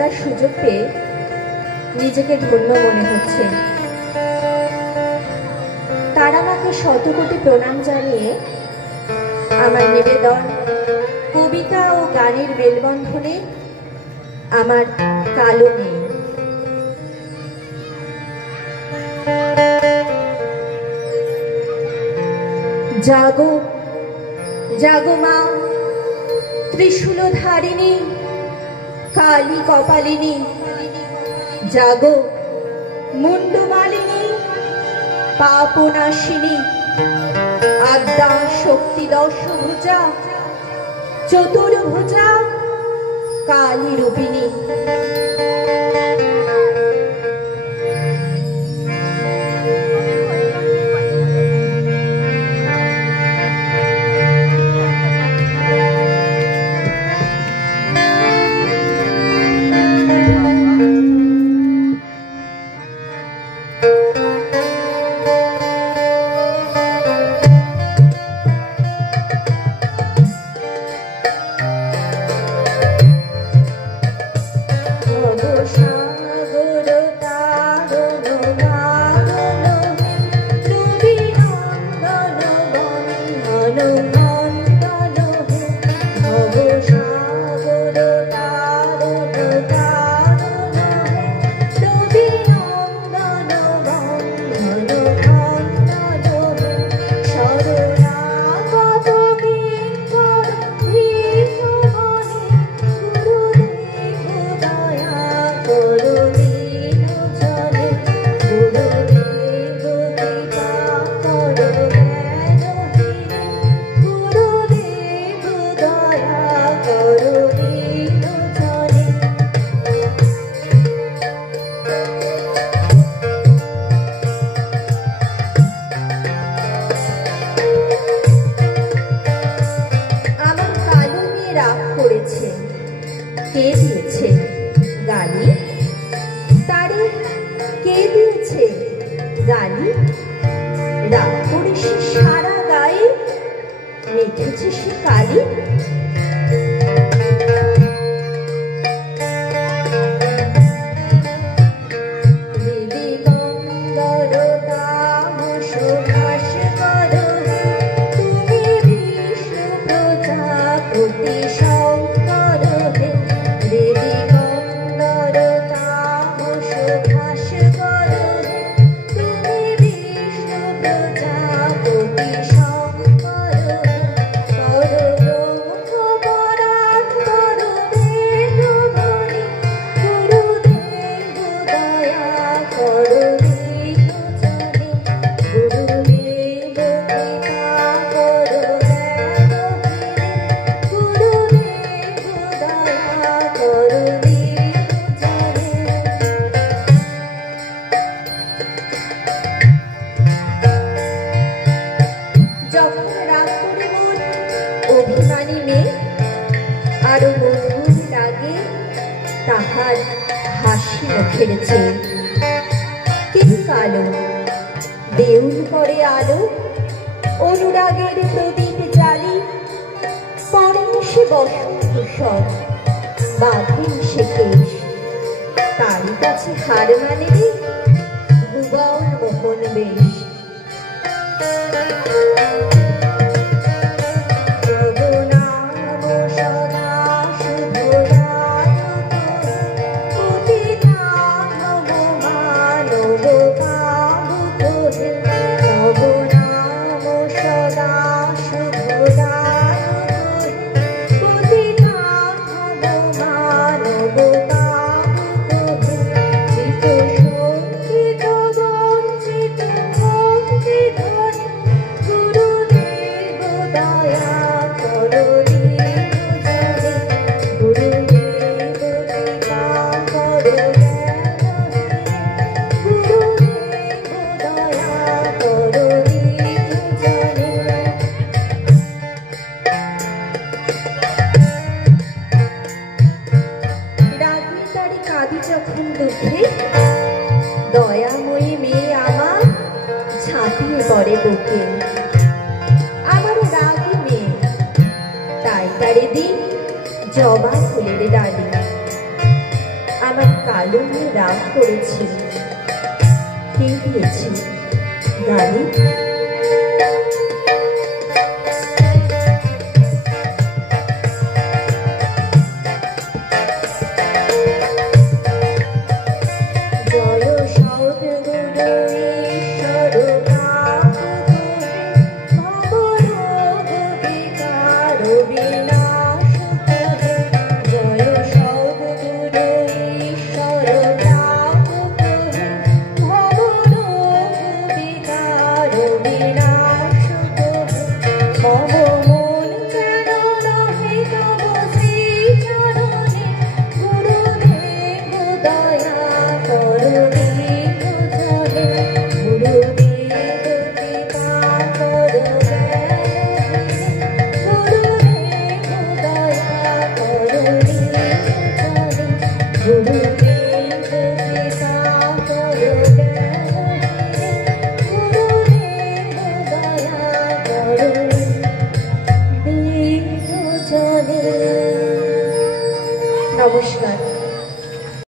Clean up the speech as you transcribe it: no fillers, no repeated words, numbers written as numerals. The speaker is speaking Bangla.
করার সুযোগ পেয়ে নিজেকে ধন্য মনে হচ্ছে। তারামাকে শতকোটি প্রণাম জানিয়ে আমার নিবেদন কবিতা ও গানের মেলবন্ধনে আমার কালো মেয়ে। জাগো জাগো মা ত্রিশূলধারিণী কালী কপালিনী, জাগো মুন্ডমালিনী পাপনাশিনী, আদ্যা শক্তি দশভুজা চতুর্ভুজা কালী রূপিণী। কে দিয়েছে গালি? তারে কে দিয়েছে গালি? রাগ করে সে সারা গায়ে মেখেছে সে কালি। আরো মধুর লাগে তাহার হাসি মুখেছে, কিন্তু কালো দেউল করে আলো অনুরাগের প্রদীপ জ্বালি। পরেন সে বসন্ত বাঁধেন সে কেশ, তারই কাছে হার মানে ভুবন মোহন বেশ। যখন দুঃখে দয়াময়ী মেয়ে আমার ঝাঁপিয়ে পড়ে বুকে। আমার রাগী মেয়ে তাই তারে দিন জবা ফুলের ডালি। কালো নিয়ে রাগ করেছি। কে দিয়েছি গানে? নমস্কার।